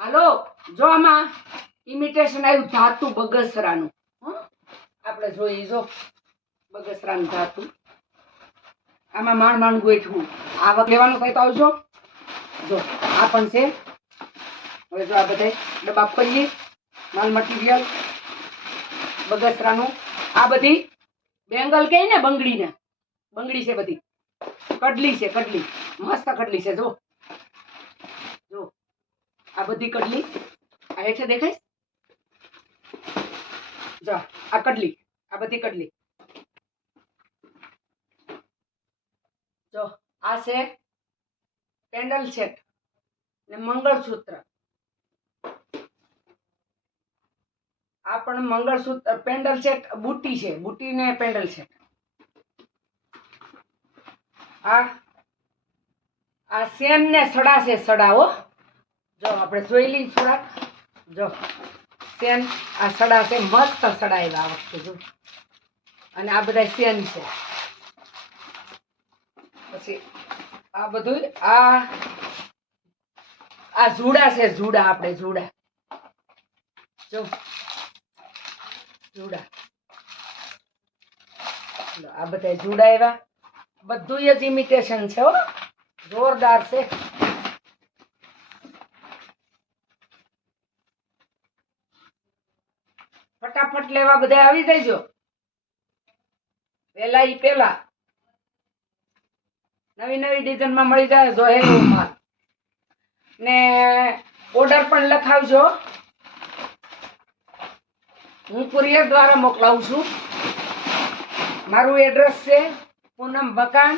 હાલો જો આમાં ઇમિટેશન આવ્યું ધાતુ બગસરાનું. આપણે જોઈએ જો બગસરાનું ધાતુ આમાં માંડ ગોઠવું. આ વખત લેવાનું કઈ તો આવજો. જો આ પણ છે. હવે જો આ બધા ડબ્બા ખોલી માલ મટીરિયલ બગસરાનું. આ બધી બેંગલ કહે ને બંગડીને બંગડી છે. બધી કડલી છે. કડલી મસ્ત કડલી છે. જો જો આ બધી કડલી આ હેઠે દેખાય. જો આ કડલી આ બધી કડલી. જો આ છે પેન્ડલ સેટ ને મંગળસૂત્ર. આ પણ મંગળસૂત્ર પેન્ડલ સેટ બુટ્ટી છે. બુટ્ટી ને પેન્ડલ સેટ. આ સેન ને સડા છે. સડા હો જો આપણે જોઈ લઈ થોડાક. જો સેન આ સડા છે. મસ્ત સડા આવ્યા આ વખતે જો. અને આ બધા સેન છે. પછી આ બધું આ જુડા છે. જુડા આપણે જુડા જો જુડા. આ બધા જુડા આવ્યા. બધું જ ઇમિટેશન છે હો. જોરદાર છે. ફટાફટ લેવા બધા આવી જજો પેલા ઈ પેલા. નવી નવી ડિઝાઇન માં મળી જાય. જો હેલો માલ ને ઓર્ડર પણ લખાવજો. હું કુરિયર દ્વારા મોકલાવું છું. મારું એડ્રેસ છે પૂનમ મકાન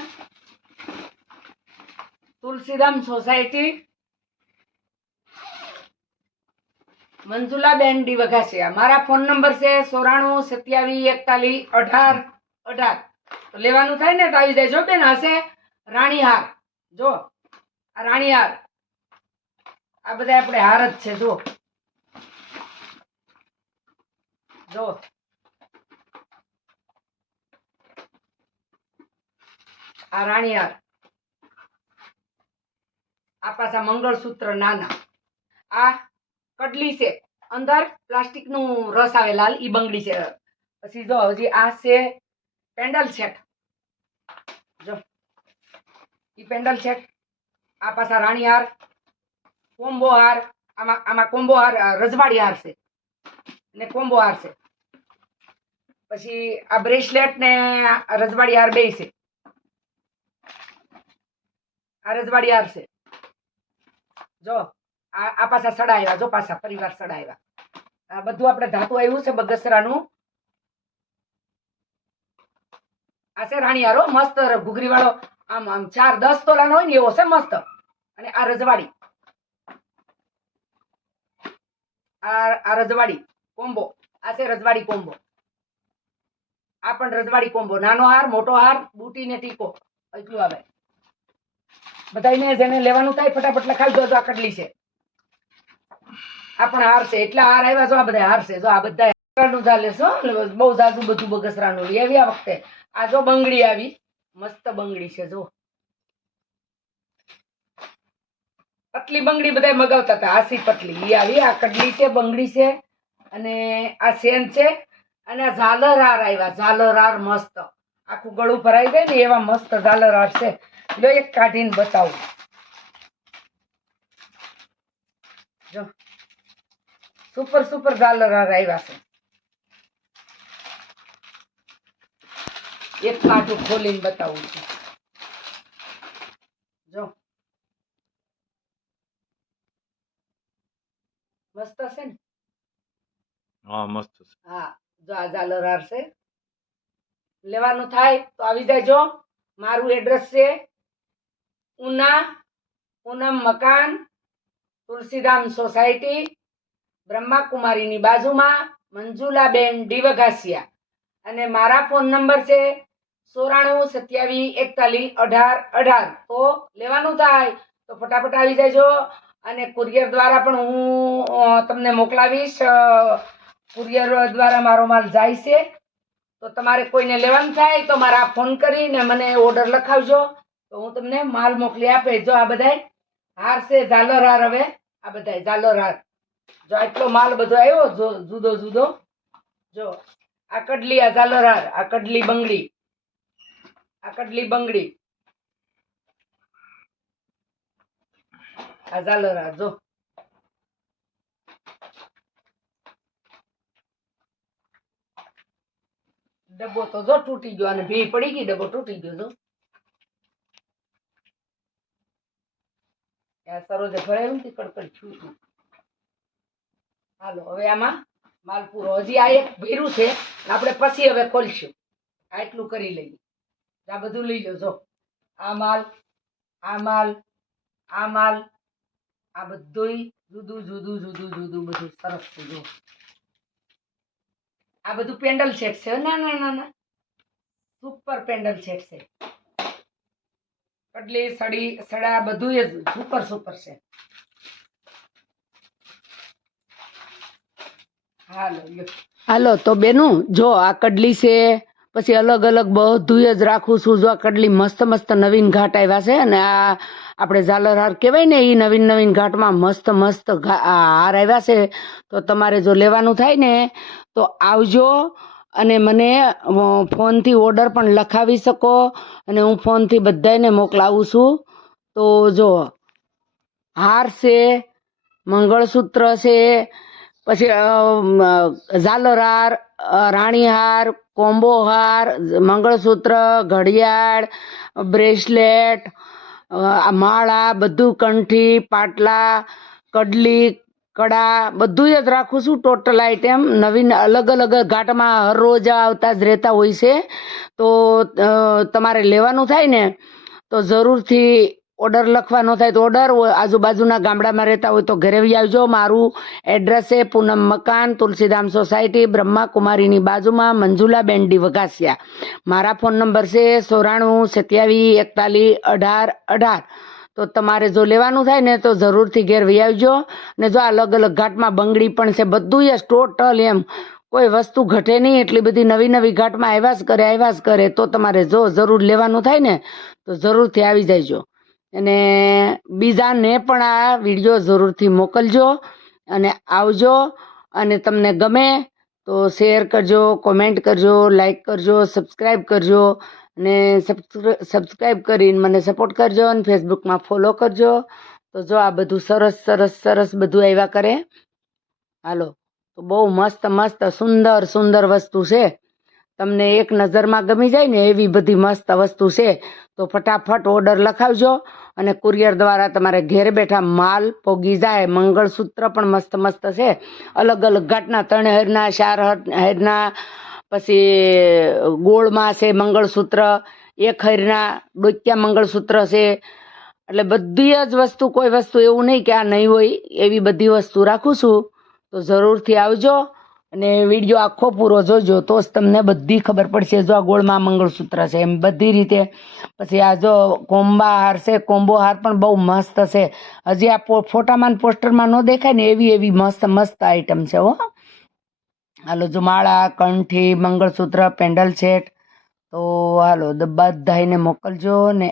તુલસીધામ સોસાયટી મંજુલાબેન ડી વઘાસિયા. મારા ફોન નંબર છે 9427411818. તો લેવાનું થાય ને તો આવી જાય. જો બેન હશે રાણીહાર. જો આ રાણીહાર. આ બધા આપણે હાર જ છે. જો જો આ રાણીહાર. આ પાછા મંગળસૂત્ર નાના. આ કડલી છે. અંદર પ્લાસ્ટિક નું રસ આવે લાલ ઈ બંગડી છે. પછી જો હજી આ છે પેન્ડલ સેટ. જો ઈ પેન્ડલ સેટ. આ પાછા રાણીહાર કોમ્બો હાર. આમાં કોમ્બો હાર રજવાડી હાર છે ને કોમ્બો હાર છે. પછી આ બ્રેસલેટ ને રજવાડી હાર બે છે. આ રજવાડી હાર છે. જો આ પાછા સડા આવ્યા. જો પાછા પરિવાર સડા આવ્યા. આ બધું આપણે ધાતુ આવ્યું છે બગસરાનું. આ છે રાણીહારો મસ્ત ઘૂઘરી વાળો. આમ આમ 4-10 તોલાનો હોય ને એવો છે મસ્ત. અને આ રજવાડી. આ રજવાડી કોમ્બો. આ છે રજવાડી કોમ્બો. આ પણ રજવાડી કોમ્બો. નાનો હાર મોટો હાર બુટી ને ટીકો એટલું આવે. બધાને જેને લેવાનું થાય ફટાફટ લખાવી દો. આ કટલી છે. આ પણ હાર છે. એટલા હાર આવ્યા. જો આ બધા હાર છે. જો આ બધા નું ચાલે છે. બહુ જાજુ બધું બગસરાનું લઈ આવી આ વખતે. આ જો બંગડી આવી મસ્ત બંગડી છે. જો પતલી બંગડી બધા મગાવતા હતા. આસી પતલી ઈ આવી. આ કડલી છે બંગડી છે. અને આ સેન છે. અને આ ઝાલર હાર આવ્યા. ઝાલર હાર મસ્ત આખું ગળું ભરાઈ જાય ને એવા મસ્ત ઝાલર હાર છે. જો એક કાઢીને બતાવું. જો સુપર સુપર ઝાલર હાર આવ્યા છે. એક કાઢું ખોલીને બતાવું છું. જો મસ્ત છે ને. હા મસ્ત છે. હા જો આ ઝાલર હાર છે. લેવાનું થાય તો આવી જાયજો. મારું એડ્રેસ છે ઉના પૂનમ મકાન તુલસીધામ સોસાયટી બ્રહ્માકુમારીની બાજુમાં મંજુલાબેન ડી વઘાસિયા. અને મારા ફોન નંબર છે 9427411818. તો લેવાનું થાય તો ફટાફટ આવી જાયજો. અને કુરિયર દ્વારા પણ હું તમને મોકલાવીશ. કુરિયર દ્વારા મારો માલ જાય છે. તો તમારે કોઈને લેવાનું થાય તો મારા ફોન કરીને મને ઓર્ડર લખાવજો. તો હું તમને માલ મોકલી આપે. જો આ બધા હાર છે ઝાલર હાર. હવે આ બધા ઝાલર હાર. જો આટલો માલ બધો આવ્યો જો જુદો જુદો. જો આ કડલી, આ ઝાલર હાર, આ કડલી બંગડી, આ કડલી બંગડી, આ ઝાલર હાર. જો ડબ્બો તો જો તૂટી ગયો અને ભી પડી ગઈ, ડબ્બો તૂટી ગયો. જો આ સરોજે ભરાયું નથી, કડકડ છૂટું. હાલો હવે આમાં માલ પૂરો. હજી આ એક ભીરું છે, આપણે પછી હવે ખોલશું. આટલું કરી લઈએ. આ બધું લઈ લો. જો આ માલ, આ માલ, આ માલ, આ બધુંય જુદું જુદું જુદું જુદું બધું સરસ છે. જો આ બધું પેન્ડલ સેટ છે. ના ના ના ના, સુપર પેન્ડલ સેટ છે. કડલી સડી સડા બધું જ સુપર સુપર છે. હાલો તો બેનું જો આ કડલી છે, પછી અલગ અલગ બધું જ રાખું છું. જો આ કડલી મસ્ત મસ્ત નવીન ઘાટ આવ્યા છે, અને આ આપણે ઝાલર હાર કહેવાય ને, એ નવીન નવીન ઘાટમાં મસ્ત મસ્ત હાર આવ્યા છે. તો તમારે જો લેવાનું થાય ને તો આવજો, અને મને ફોનથી ઓર્ડર પણ લખાવી શકો, અને હું ફોનથી બધાને મોકલાવું છું. તો જો હાર છે, મંગળસૂત્ર છે, પછી ઝાલર હાર, રાણી હાર, કોમ્બો હાર, મંગળસૂત્ર, ઘડિયાળ, બ્રેસલેટ, માળા, બધું કંઠી, પાટલા, કડલી, કડા બધું જ રાખું છું. ટોટલ આઈટમ નવીન અલગ અલગ ઘાટમાં હર રોજ આવતા જ રહેતા હોય છે. તો તમારે લેવાનું થાય ને તો જરૂરથી ઓર્ડર લખવાનો થાય તો ઓર્ડર, આજુબાજુના ગામડામાં રહેતા હોય તો ઘરે આવી આવજો. મારું એડ્રેસ છે પૂનમ મકાન, તુલસીધામ સોસાયટી, બ્રહ્માકુમારીની બાજુમાં, મંજુલાબેન ડી વઘાસિયા. મારા ફોન નંબર છે 9427411818. તો તમારે જો લેવાનું થાય ને તો જરૂરથી ઘેર વી આવજો. ને જો અલગ અલગ ઘાટમાં બંગડી પણ છે, બધું જ ટોટલ એમ કોઈ વસ્તુ ઘટે નહીં. એટલી બધી નવી નવી ઘાટમાં આવ્યા જ કરે. તો તમારે જો જરૂર લેવાનું થાય ને તો જરૂરથી આવી જજો, અને બીજાને પણ આ વિડીયો જરૂરથી મોકલજો, અને આવજો. અને તમને ગમે તો શેર કરજો, કોમેન્ટ કરજો, લાઈક કરજો, સબસ્ક્રાઈબ કરજો, અને સબસ્ક્રાઈબ કરીને મને સપોર્ટ કરજો, અને ફેસબુકમાં ફોલો કરજો. તો જો આ બધું સરસ સરસ સરસ બધું આવ્યા કરે. હાલો તો બહુ મસ્ત મસ્ત સુંદર સુંદર વસ્તુ છે. તમને એક નજરમાં ગમી જાય ને એવી બધી મસ્ત વસ્તુ છે. તો ફટાફટ ઓર્ડર લખાવજો, અને કુરિયર દ્વારા તમારે ઘેર બેઠા માલ પોગી જાય. મંગળસૂત્ર પણ મસ્ત મસ્ત છે, અલગ અલગ ઘાટના, 3 હારના, 4 હારના, પછી ગોળમાં છે મંગળસૂત્ર, 1 હારના ડોક્યા મંગળસૂત્ર છે. એટલે બધી જ વસ્તુ, કોઈ વસ્તુ એવું નહીં કે આ નહીં હોય, એવી બધી વસ્તુ રાખું છું. તો જરૂરથી આવજો, અને વિડીયો આખો પૂરો જોજો તો જ તમને બધી ખબર પડશે. જો આ ગોળમાં મંગળસૂત્ર છે એમ બધી રીતે. પછી આ જો કોમ્બા હાર છે, કોમ્બો હાર પણ બહુ મસ્ત છે. હજી આ ફોટામાં પોસ્ટરમાં ન દેખાય ને એવી એવી મસ્ત મસ્ત આઈટમ છે હો. હાલો જો માળા, કંઠી, મંગળસૂત્ર, પેન્ડલ સેટ. તો હાલો બધાને મોકલજો, ને